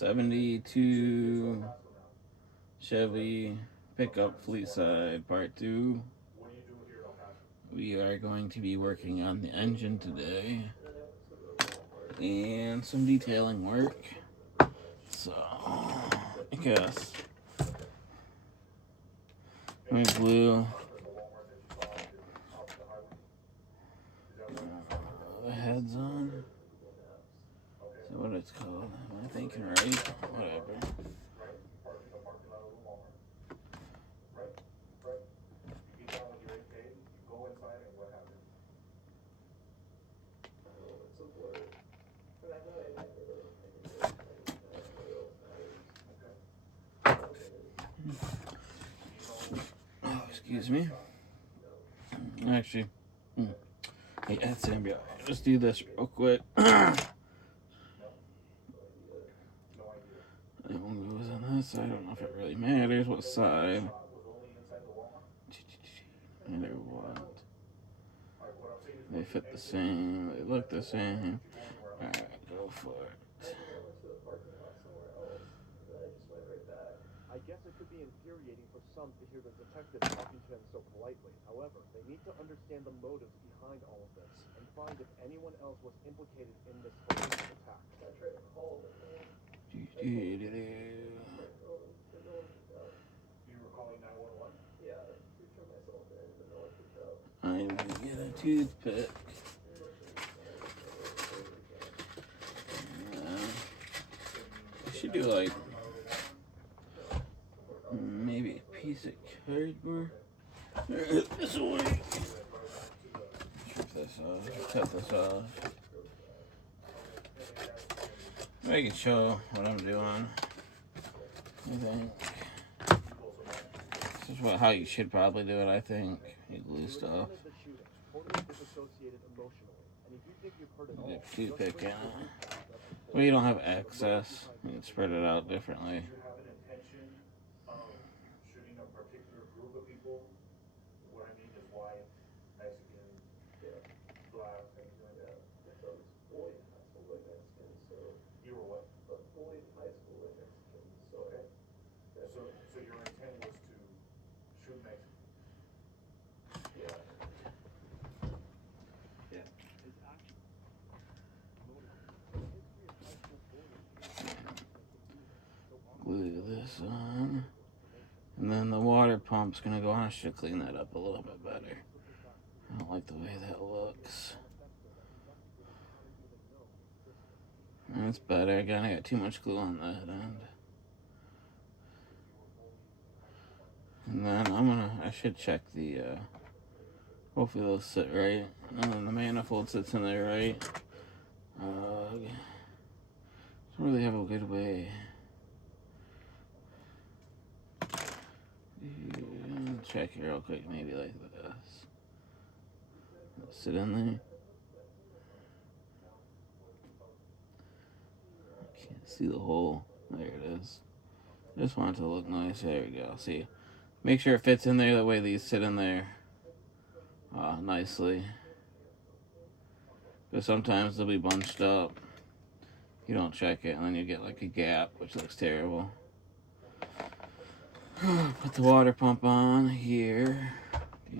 72 Chevy pickup fleet side part 2. We are going to be working on the engine today and some detailing work. So, I guess we glue the heads on. So what it's called? Am I thinking right? Whatever. Oh, excuse me. Actually, hey, that's gonna be alright. Let's do this real quick. That one goes on this side. I don't know if it really matters what side. No matter what. They fit the same. They look the same. Alright, go for it. I guess it could be infuriating for some to hear the detective talking to them so politely. However, they need to understand the motives behind all of this and find if anyone else was implicated in this horrific attack. I'm gonna get a toothpick. I should do like maybe a piece of cardboard. This way. Strip this off. Cut this off. I can show what I'm doing. I think this is how you should probably do it. I think you glue stuff. Get toothpick in it. Well, you don't have excess. You can spread it out differently. Glue this on. And then the water pump's gonna go on. I should clean that up a little bit better. I don't like the way that looks. That's better. Again, I got too much glue on that end. And then I should check the, hopefully those sit right. And then the manifold sits in there right. Don't really have a good way. Check it real quick, maybe like this. Sit in there. I can't see the hole. There it is. Just want it to look nice. There we go. See, make sure it fits in there the way these sit in there nicely. Because sometimes they'll be bunched up. You don't check it, and then you get like a gap, which looks terrible. Put the water pump on here. I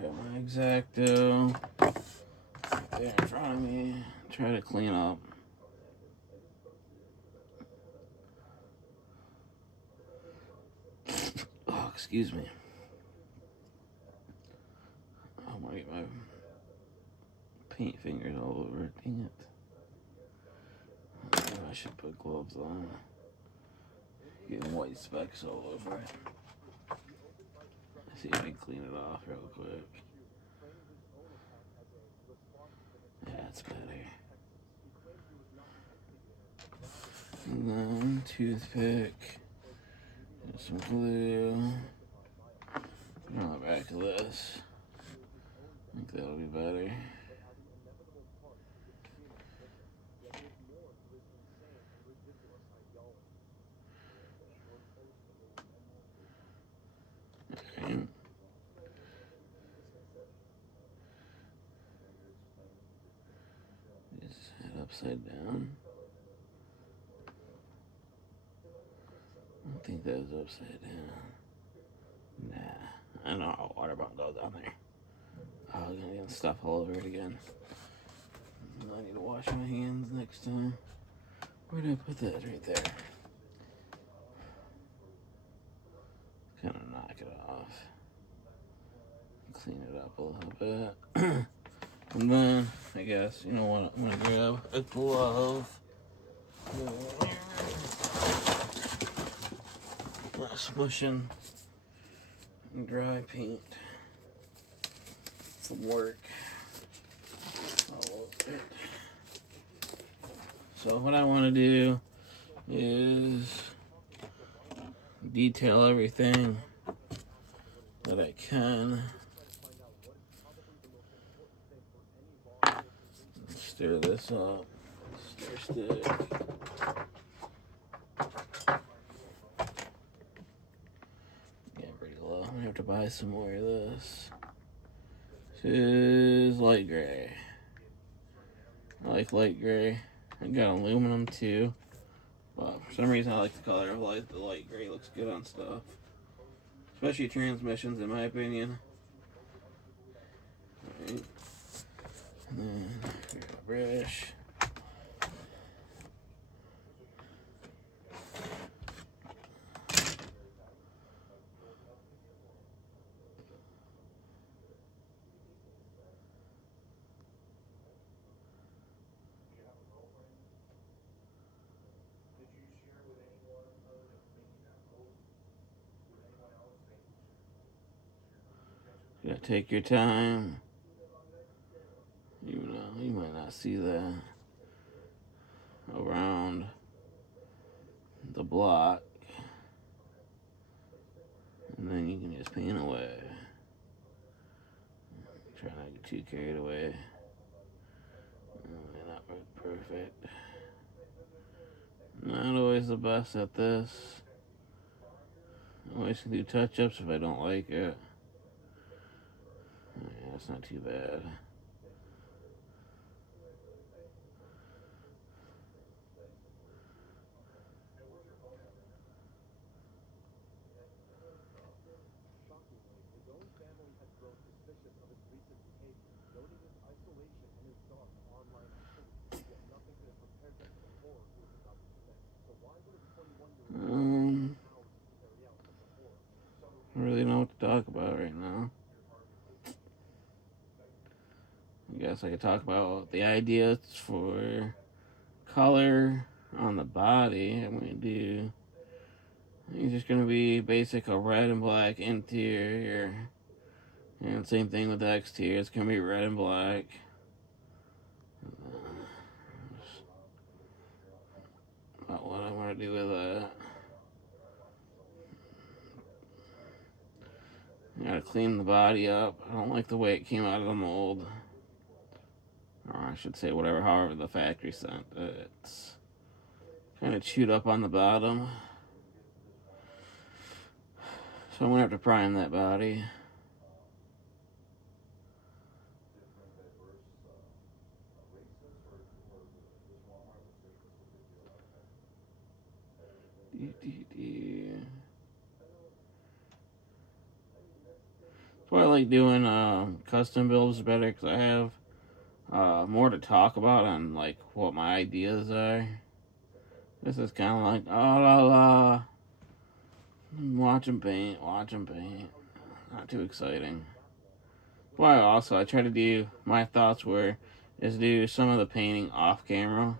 got my X-Acto there in front of me. Try to clean up. Oh, excuse me. I'm gonna get my paint fingers all over it. Dang it. I should put gloves on. Getting white specks all over it. See if I can clean it off real quick. That's better. And then toothpick. And some glue. Put on the back of this. I think that'll be better. upside down? I don't think that was upside down. Nah, I don't know how water bottle goes down there. Oh, I'm gonna get stuff all over it again. I need to wash my hands next time. Where did I put that? Right there. Kind of knock it off. Clean it up a little bit. And then, I guess, you know what? I'm gonna grab a glove. Smushing dry paint from work. So what I want to do is detail everything that I can. Stir this up. Stir stick. Getting pretty low. I'm gonna have to buy some more of this. This is light gray. I like light gray. I got aluminum too. But for some reason I like the color of light. The light gray looks good on stuff. Especially transmissions, in my opinion. Alright. And then grab a brush. You gotta take your time. Even though you might not see that around the block. And then you can just paint away. Try not to get too carried away. May not work perfect. Not always the best at this. I always can do touch-ups if I don't like it. Yeah, that's not too bad. Shockingly, his own family had grown suspicious of his recent behavior, noting his isolation and his dark online activity. Yet nothing could have prepared them for the horror he was about to commit. So why would a 21-year-old how to carry out such a horror? I don't really know what to talk about right now. I guess I could talk about the ideas for color on the body. I'm going to do, I think it's just going to be basic a red and black interior. And same thing with the exterior. It's going to be red and black. About what I want to do with that. I gotta clean the body up. I don't like the way it came out of the mold. Or I should say whatever, however the factory sent it. It's kind of chewed up on the bottom. So I'm gonna have to prime that body. That's why I like doing custom builds better, because I have more to talk about on like what my ideas are. This is kind of like, oh la la. Watch him paint, watch him paint. Not too exciting. Why also I try to do, my thoughts were, is do some of the painting off camera.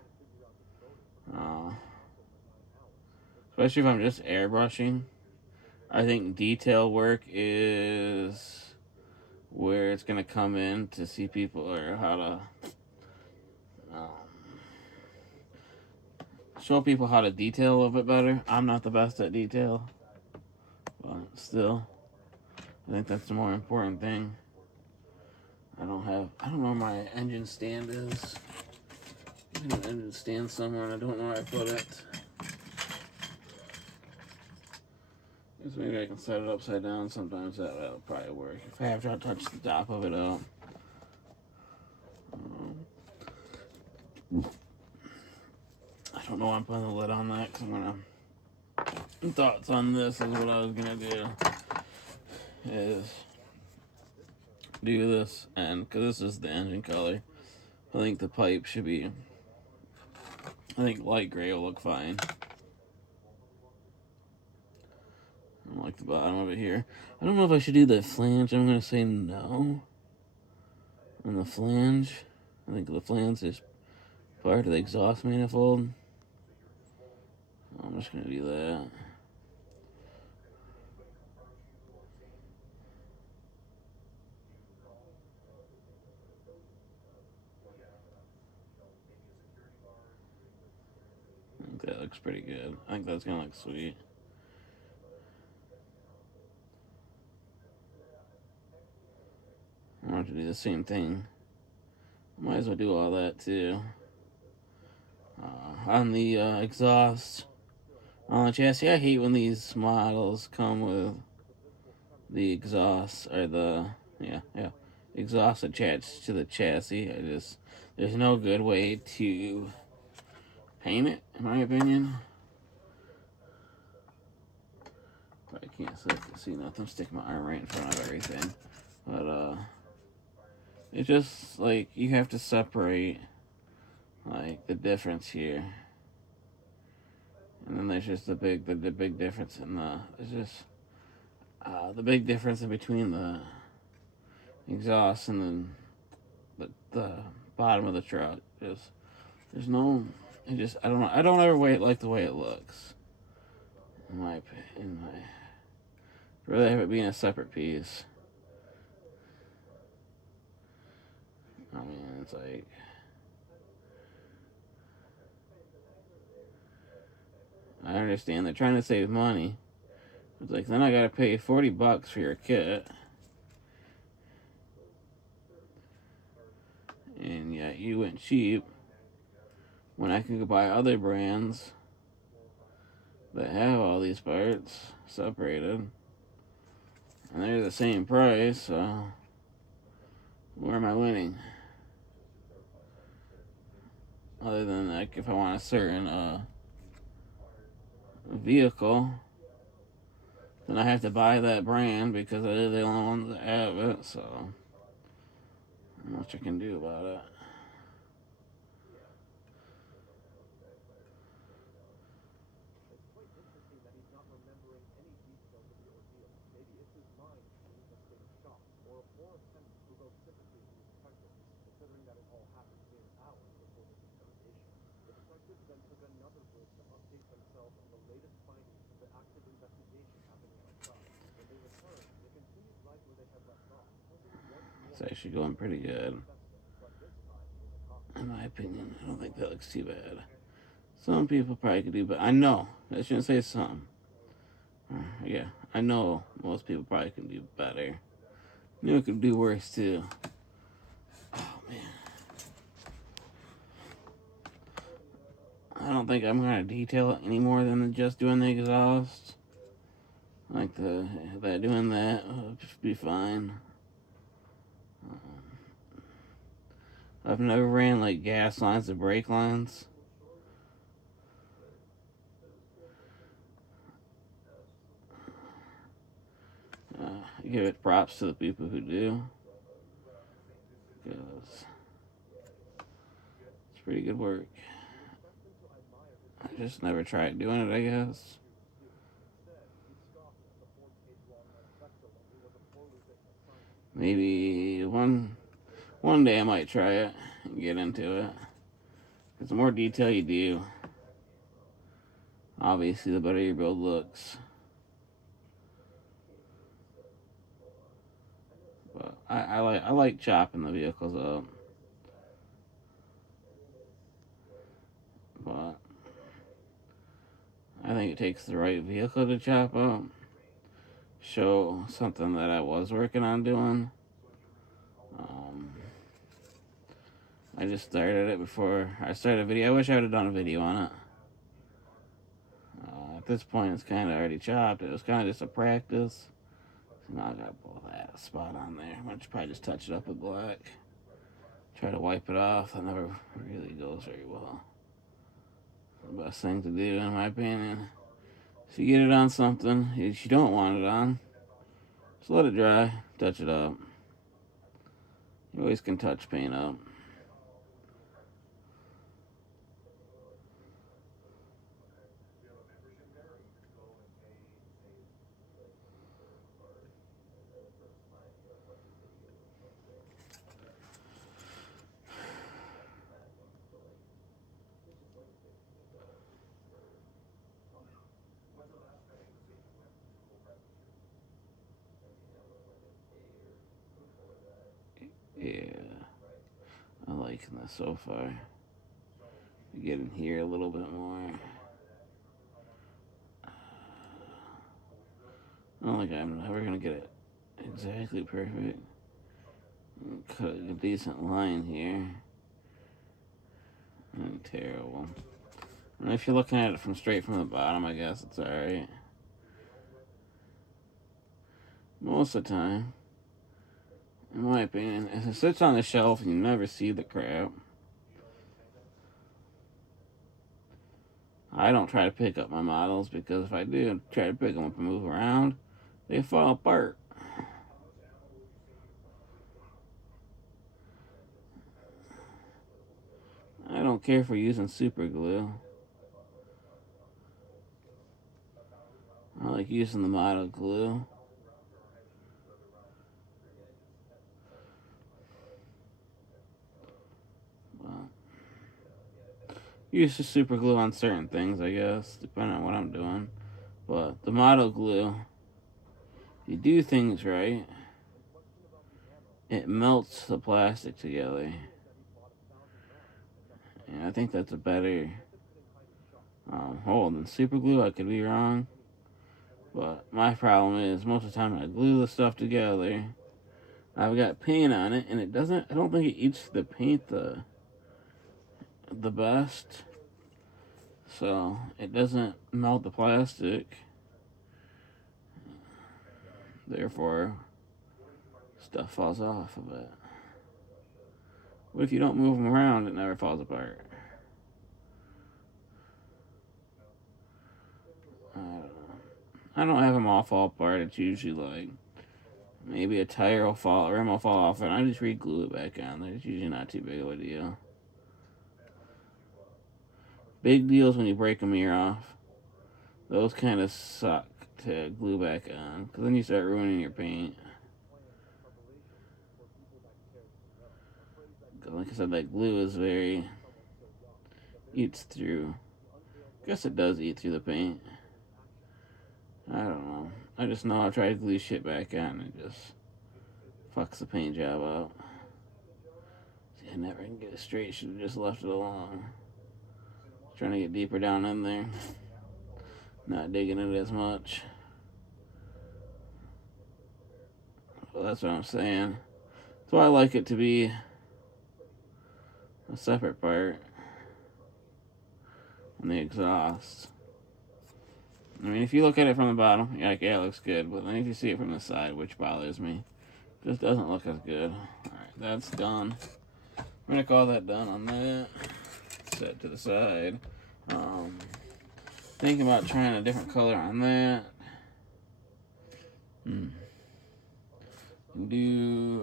Especially if I'm just airbrushing. I think detail work is where it's going to come in to see people or how to show people how to detail a little bit better. I'm not the best at detail, but still, I think that's the more important thing. I don't know where my engine stand is. I have an engine stand somewhere and I don't know where I put it. Guess maybe I can set it upside down. Sometimes that'll probably work. If I have to touch the top of it up. don't know why I'm putting the lid on that, because I'm going to... Thoughts on this is what I was going to do. Is do this, and because this is the engine color, I think the pipe should be... I think light gray will look fine. I don't like the bottom of it here. I don't know if I should do the flange. I'm going to say no. On the flange. I think the flange is part of the exhaust manifold. I'm just going to do that. I think that looks pretty good. I think that's going to look sweet. I want to do the same thing. Might as well do all that too. On the exhaust, on the chassis, I hate when these models come with the exhaust or the exhaust attached to the chassis. There's no good way to paint it, in my opinion. I can't see nothing. Stick my arm right in front of everything, but it's just like you have to separate like the difference here, and then there's just the big difference in the big difference in between the exhaust and the bottom of the truck. There's no, I don't know. I don't ever like the way it looks. In my opinion, I'd rather have it being a separate piece. I mean, it's like, I understand they're trying to save money. It's like, then I gotta pay $40 for your kit. And yet you went cheap when I can go buy other brands that have all these parts separated. And they're the same price, so where am I winning? Other than like if I want a certain vehicle, then I have to buy that brand because they're the only ones that have it, so not much I can do about it. It's quite interesting that he's not remembering any details of the ordeal. Maybe it's his mind being a state of shock, or a poor attendant who goes sympathy to the detectives, considering that it all happened mere hours before this interrogation. The detectives then took another break to update themselves on the latest findings from the active investigation happening outside. When they returned, they continued right where they had left off, puzzling once more. It's actually going pretty good. But this time it was a cop. In my opinion, I don't think that looks too bad. Some people probably could do, but I know. I shouldn't say some. Yeah, I know most people probably can do better. You could do worse too. Oh man, I don't think I'm gonna detail it any more than just doing the exhaust. Like doing that would just be fine. I've never ran like gas lines or brake lines. I give it props to the people who do, because it's pretty good work. I just never tried doing it, I guess. Maybe one day I might try it and get into it. Because the more detail you do, obviously the better your build looks. But I like chopping the vehicles up. But I think it takes the right vehicle to chop up. Show something that I was working on doing. I just started it before I started a video. I wish I would have done a video on it. At this point, it's kind of already chopped. It was kind of just a practice. So now I gotta pull that spot on there. I'm gonna probably just touch it up with black. Try to wipe it off. That never really goes very well. the best thing to do, in my opinion. If you get it on something that you don't want it on, just let it dry, touch it up. You always can touch paint up. Yeah, I'm liking this so far. Get in here a little bit more. I don't think I'm ever gonna get it exactly perfect. Cut a decent line here. And terrible. And if you're looking at it from straight from the bottom, I guess it's alright. Most of the time, in my opinion, if it sits on the shelf and you never see the crap, I don't try to pick up my models, because if I do try to pick them up and move around, they fall apart. I don't care for using super glue. I like using the model glue. Well, use the super glue on certain things, I guess, depending on what I'm doing. But the model glue, if you do things right, it melts the plastic together. And I think that's a better hold than super glue. I could be wrong. But my problem is, most of the time I glue the stuff together, I've got paint on it, and I don't think it eats the paint the best. So it doesn't melt the plastic. Therefore, stuff falls off of it. But if you don't move them around, it never falls apart. I don't know. I don't have them all fall apart. It's usually like maybe a tire will fall, rim will fall off, and I just re-glue it back on there. It's usually not too big of a deal. Big deals when you break a mirror off. Those kind of suck to glue back on, because then you start ruining your paint. Like I said, that glue is eats through. I guess it does eat through the paint. I don't know. I just know I've tried to glue shit back on, and it just fucks the paint job up. See, I never can get it straight. Should have just left it alone. Trying to get deeper down in there. Not digging it as much. Well, that's what I'm saying. That's why I like it to be a separate part on the exhaust. I mean, if you look at it from the bottom, you're like, yeah, it looks good. But then if you see it from the side, which bothers me, it just doesn't look as good. Alright, that's done. I'm going to call that done on that. Set to the side. Thinking about trying a different color on that.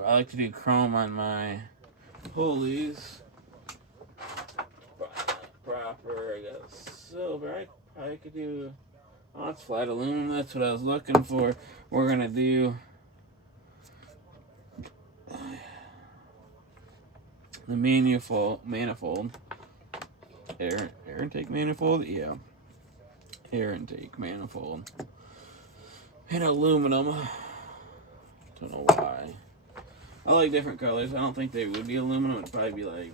I like to do chrome on my pulleys. Proper, I got silver. I could do, oh, it's flat aluminum. That's what I was looking for. We're gonna do the manifold. Air intake manifold? Yeah. Air intake manifold. In aluminum. Don't know why. I like different colors. I don't think they would be aluminum. It'd probably be like,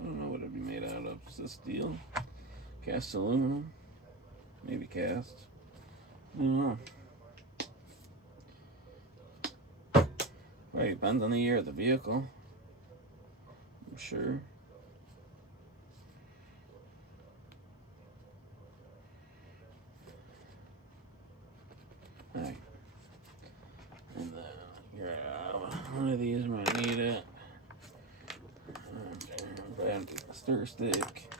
I don't know what it'd be made out of. Is this steel? Cast aluminum? Maybe cast. I don't know. Right, depends on the year of the vehicle. I'm sure. Alright. And then grab one of these, might need it. Grab the stir stick.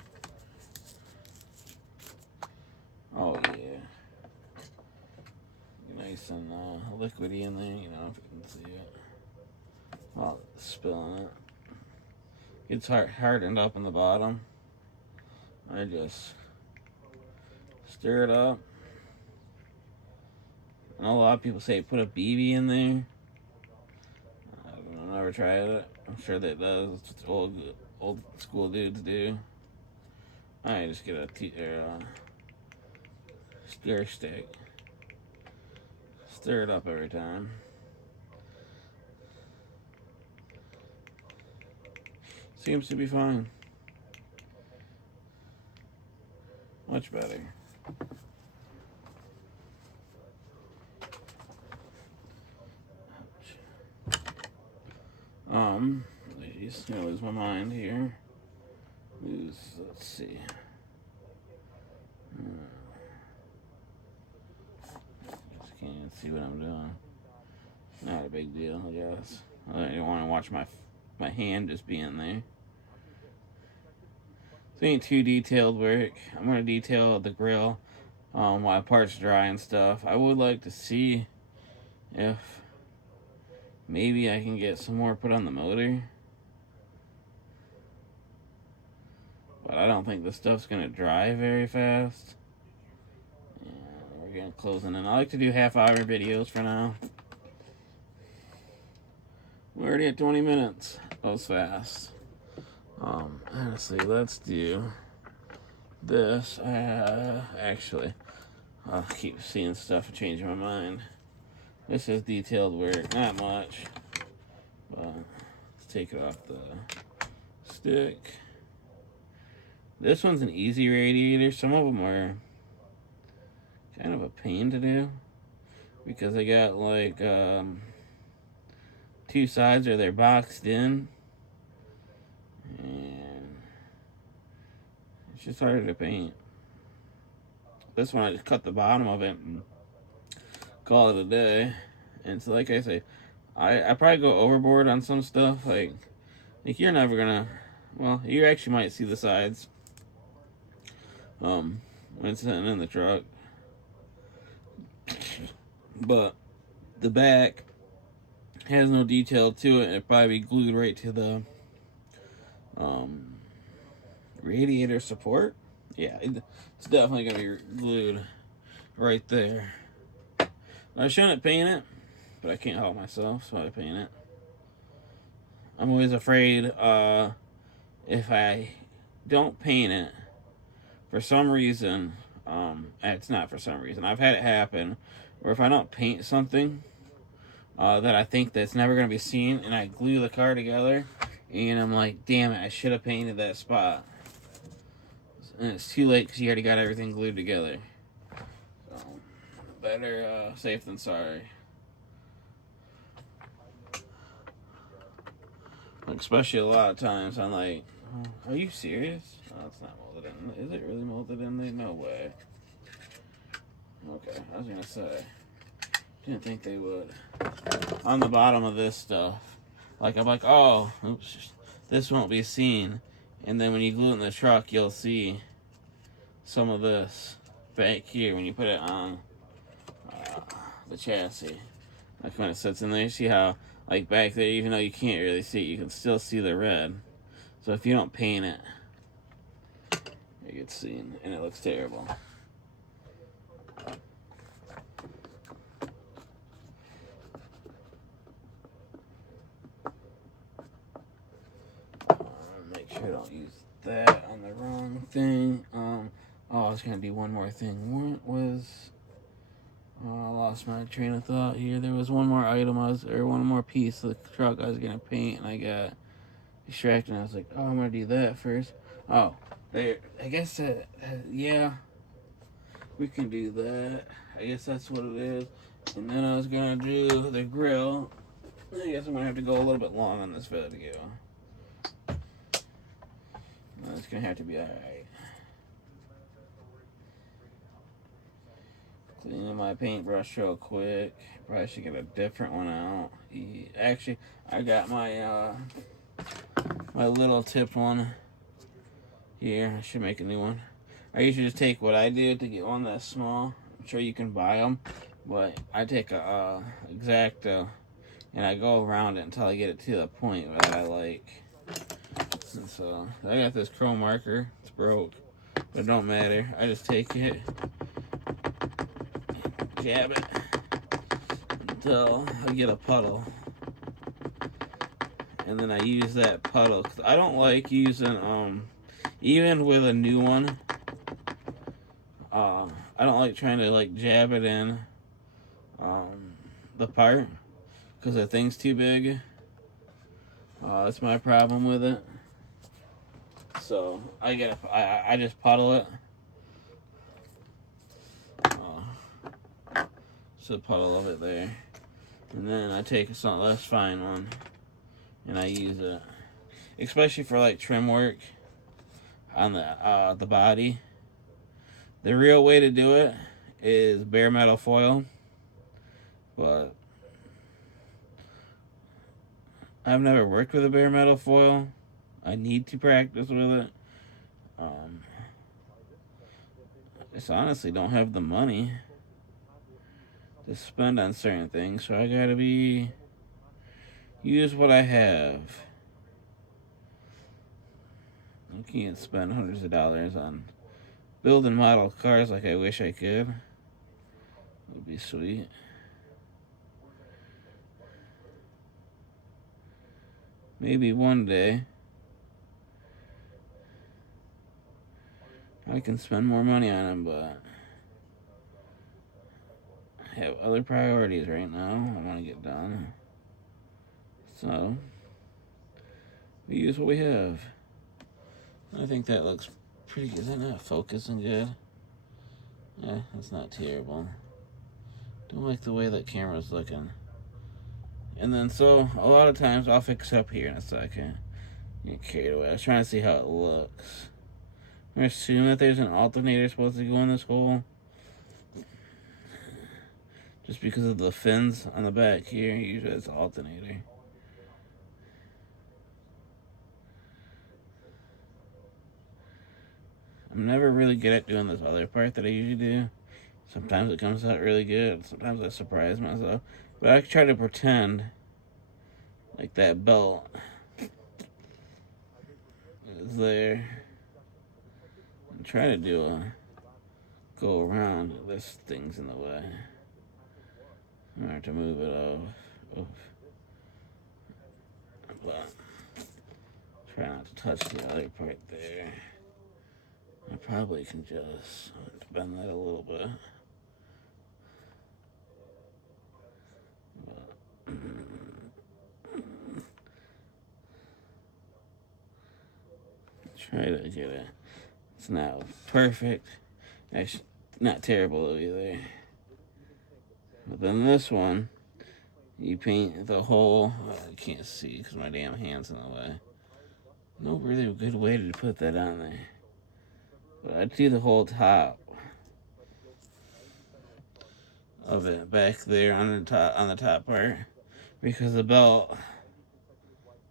nice and liquidy in there, you know, if you can see it. While it's spilling it. It's hardened up in the bottom. I just stir it up. I know a lot of people say put a BB in there. I've never tried it. I'm sure that does. It's what old school dudes do. I just get a stir stick. Stir it up every time. Seems to be fine. Much better. Ladies, gonna lose my mind here. Let's see. Just can't even see what I'm doing. Not a big deal, I guess. I don't want to watch my hand just being there. This ain't too detailed work. I'm gonna detail the grill while parts dry and stuff. I would like to see if maybe I can get some more put on the motor. But I don't think this stuff's gonna dry very fast. Yeah, we're getting closing in. I like to do half-hour videos for now. We're already at 20 minutes. That was fast. Honestly, let's do this. Actually, I'll keep seeing stuff and changing my mind. This is detailed work, not much. But let's take it off the stick. This one's an easy radiator. Some of them are kind of a pain to do because they got like two sides where they're boxed in, and it's just harder to paint. This one I just cut the bottom of it and call it a day. And so, like I say, I probably go overboard on some stuff. Like you're never gonna. Well, you actually might see the sides. When it's sitting in the truck, but the back has no detail to it. It'd probably be glued right to the radiator support. Yeah, it's definitely gonna be glued right there. I shouldn't paint it, but I can't help myself, so I paint it. I'm always afraid if I don't paint it, for some reason, it's not for some reason, I've had it happen where if I don't paint something that I think that's never going to be seen, and I glue the car together, and I'm like, damn it, I should have painted that spot. And it's too late because you already got everything glued together. So, better safe than sorry. Especially a lot of times I'm like, oh, are you serious? No, it's not molded in. Is it really molded in there? No way. Okay, I was gonna say, didn't think they would. On the bottom of this stuff, like I'm like, oh, oops, this won't be seen. And then when you glue it in the truck, you'll see some of this back here when you put it on the chassis. Like when it sits in there, you see how, like back there, even though you can't really see it, you can still see the red. So if you don't paint it, it gets seen, and it looks terrible. Make sure I don't use that on the wrong thing. Oh, I was gonna do one more thing. What was? Oh, I lost my train of thought here. There was one more item one more piece of the truck I was gonna paint, and I got distracted. And I was like, oh, I'm gonna do that first. Oh, there. I guess yeah, we can do that. I guess that's what it is. And then I was gonna do the grill. I guess I'm gonna have to go a little bit long on this video. It's gonna have to be alright. Cleaning my paintbrush real quick. Probably should get a different one out. Actually, I got my my little tipped one here. I should make a new one. I usually just take what I do to get one that's small. I'm sure you can buy them, But I take a X-Acto and I go around it until I get it to the point that I like. And so I got this chrome marker. It's broke, but it don't matter. I just take it, jab it until I get a puddle, and then I use that puddle. 'Cause I don't like using even with a new one. I don't like trying to like jab it in the part because the thing's too big. That's my problem with it. So I just puddle it. Just a puddle of it there, and then I take a less fine one and I use it, especially for like trim work on the body. The real way to do it is bare metal foil, but I've never worked with a bare metal foil. I need to practice with it. I just honestly don't have the money to spend on certain things, so I gotta use what I have. I can't spend hundreds of dollars on building model cars like I wish I could. It would be sweet. Maybe one day I can spend more money on them, but I have other priorities right now I want to get done. So we use what we have. I think that looks pretty good. Is that not focusing good? Yeah, that's not terrible. Don't like the way that camera's looking. And then so a lot of times I'll fix up here in a second. Get carried away. I was trying to see how it looks. I assume that there's an alternator supposed to go in this hole. Just because of the fins on the back here, usually it's an alternator. I'm never really good at doing this other part that I usually do. Sometimes it comes out really good. Sometimes I surprise myself. But I try to pretend like that belt is there. And try to do a go around. This thing's in the way. I have to move it off. Oof. But try not to touch the other part there. I probably can just bend that a little bit. Try to get it. It's not perfect. Actually, not terrible either. But then this one, you paint the whole. I can't see because my damn hand's in the way. No really good way to put that on there. But I do the whole top of it back there on the top part because the belt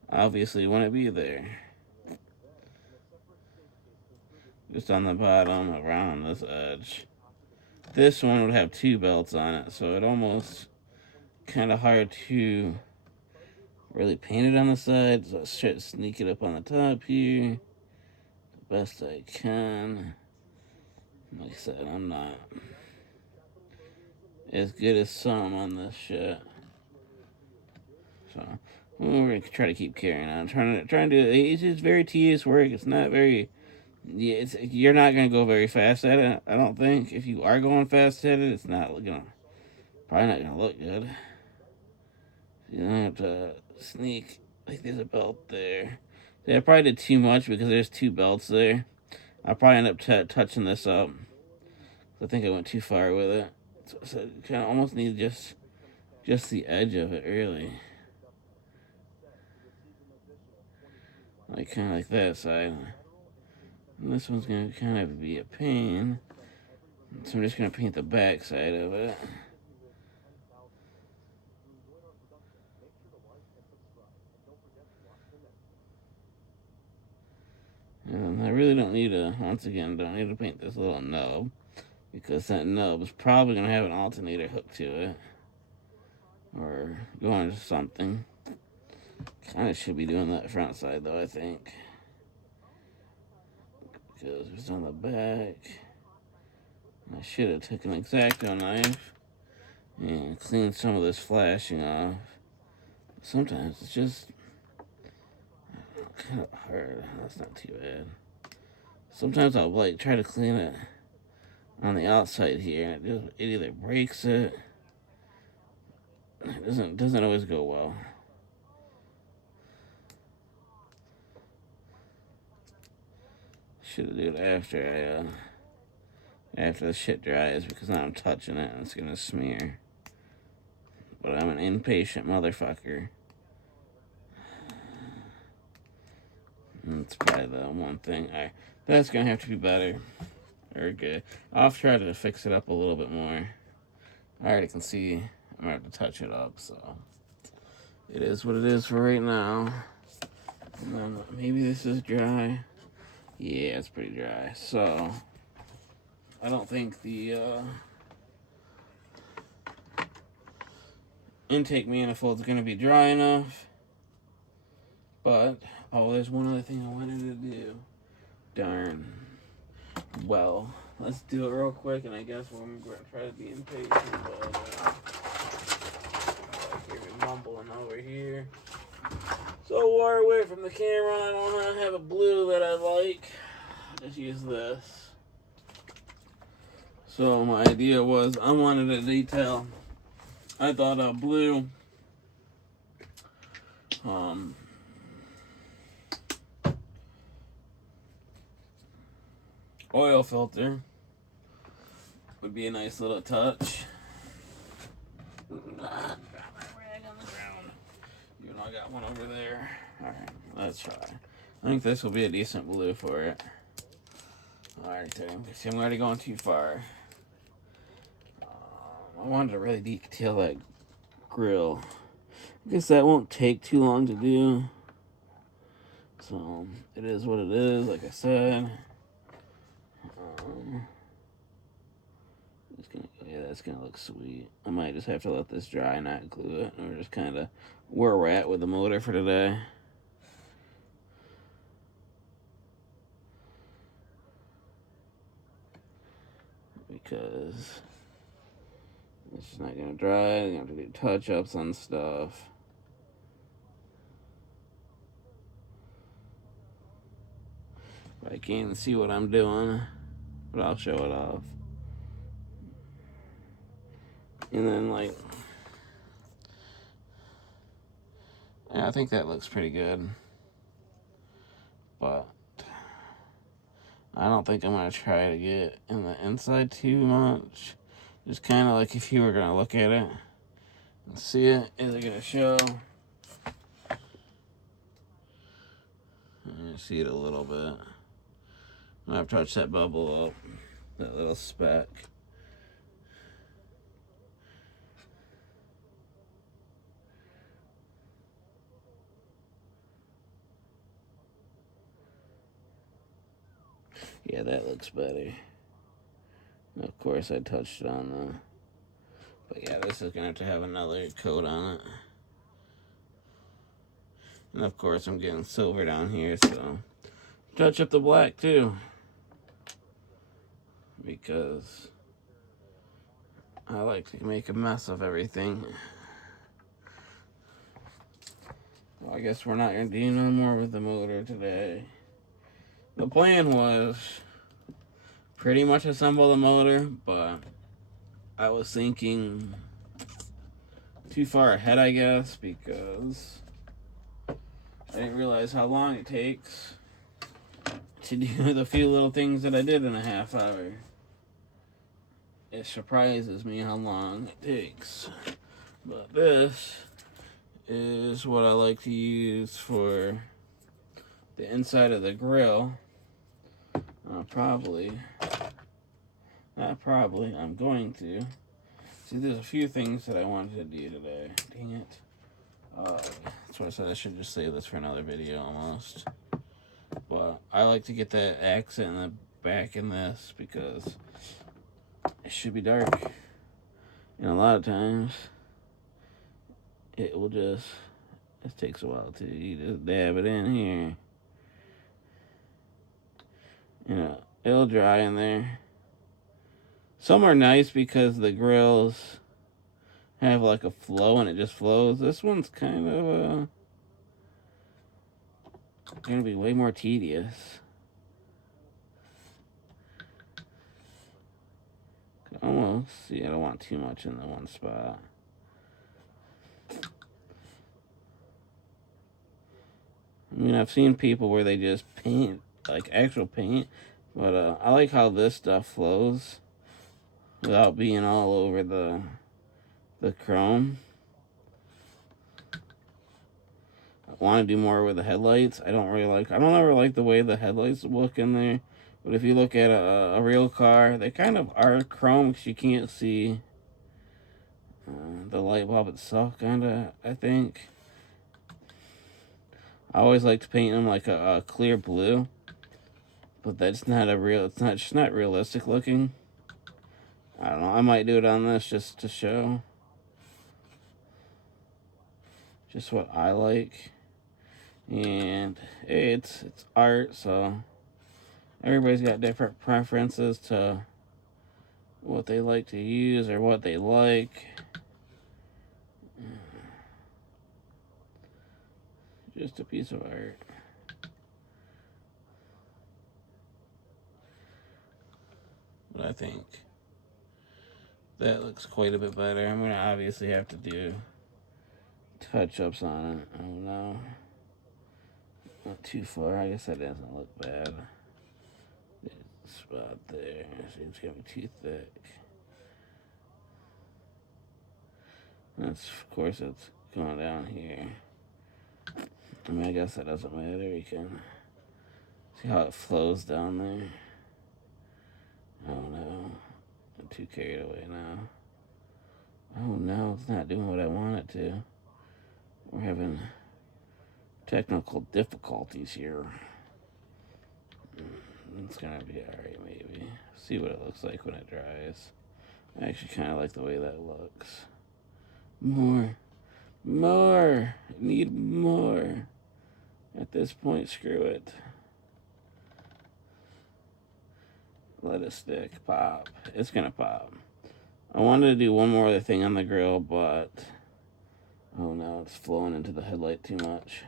obviously wouldn't be there. Just on the bottom around this edge. This one would have two belts on it, so it almost kind of hard to really paint it on the sides. So I try to sneak it up on the top here the best I can. Like I said, I'm not as good as some on this shit. So we're gonna try to keep carrying on. Trying to do it. It's just very tedious work. It's not very. Yeah, you're not gonna go very fast at it. I don't think. If you are going fast at it, it's not gonna probably not gonna look good. You don't have to sneak. Like there's a belt there. Yeah, I probably did too much because there's two belts there. I'll probably end up touching this up. I think I went too far with it. So I kind of almost need just the edge of it, really. Like kind of like that side. And this one's gonna kind of be a pain. So I'm just gonna paint the back side of it. And I really don't need to, once again, don't need to paint this little nub because that nub's probably going to have an alternator hooked to it. Or going to something. Kind of should be doing that front side though, I think. Because it's on the back. I should have taken an X-Acto knife and cleaned some of this flashing off. Sometimes it's just kind of hard. That's not too bad. Sometimes I'll like try to clean it on the outside here. It either breaks it. It doesn't always go well. Should do it after the shit dries, because now I'm touching it and it's gonna smear. But I'm an impatient motherfucker. That's probably the one thing. That's gonna have to be better. Or good. I'll try to fix it up a little bit more. I already can see I'm gonna have to touch it up, so it is what it is for right now. And then maybe this is dry. Yeah, it's pretty dry. So I don't think the intake manifold is gonna be dry enough. But there's one other thing I wanted to do. Darn. Well, let's do it real quick, and I guess we're going to try to be impatient, but hear me mumbling over here. So far away from the camera, I don't have a blue that I like. Just use this. So my idea was I wanted a detail. I thought a blue oil filter would be a nice little touch. Got my rag on the ground. Even though I got one over there. Alright, let's try. I think this will be a decent blue for it. Alright, see, I'm already going too far. I wanted to really detail that grill. I guess that won't take too long to do. So, it is what it is, like I said. That's gonna look sweet. I might just have to let this dry, not glue it. Or just kind of where we're at with the motor for today. Because it's just not gonna dry. You have to do touch-ups on stuff. I can't even see what I'm doing, but I'll show it off. And then, yeah, I think that looks pretty good. But I don't think I'm going to try to get in the inside too much. Just kind of like if you were going to look at it and see it, is it going to show? You see it a little bit. I've touched that bubble up, that little speck. Yeah, that looks better. Of course, I touched it on the... But yeah, this is going to have another coat on it. And of course, I'm getting silver down here, so... Touch up the black, too. Because... I like to make a mess of everything. Well, I guess we're not going to do no more with the motor today. The plan was pretty much assemble the motor, but I was thinking too far ahead, I guess, because I didn't realize how long it takes to do the few little things that I did in a half hour. It surprises me how long it takes. But this is what I like to use for the inside of the grill. I'm going to. See, there's a few things that I wanted to do today. Dang it. That's why I said I should just save this for another video almost. But I like to get that accent in the back in this because should be dark. And a lot of times, it will just, it takes a while to, you just dab it in here. You know, it'll dry in there. Some are nice because the grills have like a flow and it just flows. This one's kind of gonna be way more tedious. Almost. See, I don't want too much in the one spot. I mean, I've seen people where they just paint, like actual paint, but I like how this stuff flows without being all over the chrome. I want to do more with the headlights. I don't ever like the way the headlights look in there. But if you look at a real car, they kind of are chrome because you can't see the light bulb itself, kind of, I think. I always like to paint them like a clear blue. But that's not it's not realistic looking. I don't know, I might do it on this just to show. Just what I like. And hey, it's art, so everybody's got different preferences to what they like to use or what they like. Just a piece of art. But I think that looks quite a bit better. I'm gonna obviously have to do touch-ups on it. I don't know. Not too far. I guess that doesn't look bad. Spot there. Seems gonna be too thick. That's, of course, it's going down here. I mean, I guess that doesn't matter. You can see how it flows down there. Oh no. I'm too carried away now. Oh no, it's not doing what I want it to. We're having technical difficulties here. It's gonna be alright, maybe. See what it looks like when it dries. I actually kind of like the way that looks. More. I need more. At this point, screw it. Let it stick. Pop. It's gonna pop. I wanted to do one more other thing on the grill, but oh no, it's flowing into the headlight too much.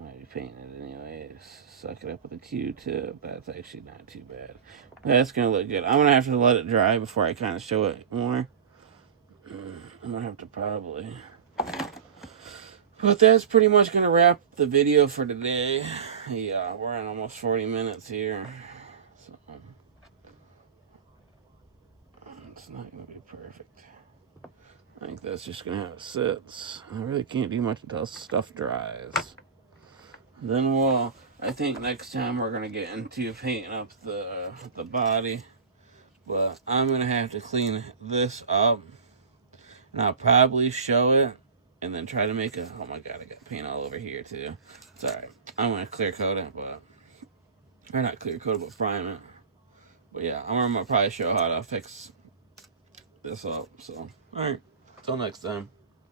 Might be painting it anyways. Suck it up with a Q-tip. That's actually not too bad. That's gonna look good. I'm gonna have to let it dry before I kind of show it more. I'm gonna have to probably. But that's pretty much gonna wrap the video for today. Yeah, we're in almost 40 minutes here. So it's not gonna be perfect. I think that's just gonna have it sit. I really can't do much until stuff dries. Then I think next time we're gonna get into painting up the body. But I'm gonna have to clean this up. And I'll probably show it and then try to make a, oh my god, I got paint all over here too. It's alright. I'm gonna clear coat it, or not clear coat it, but prime it. But yeah, I'm gonna probably show how to fix this up. So, alright. Till next time.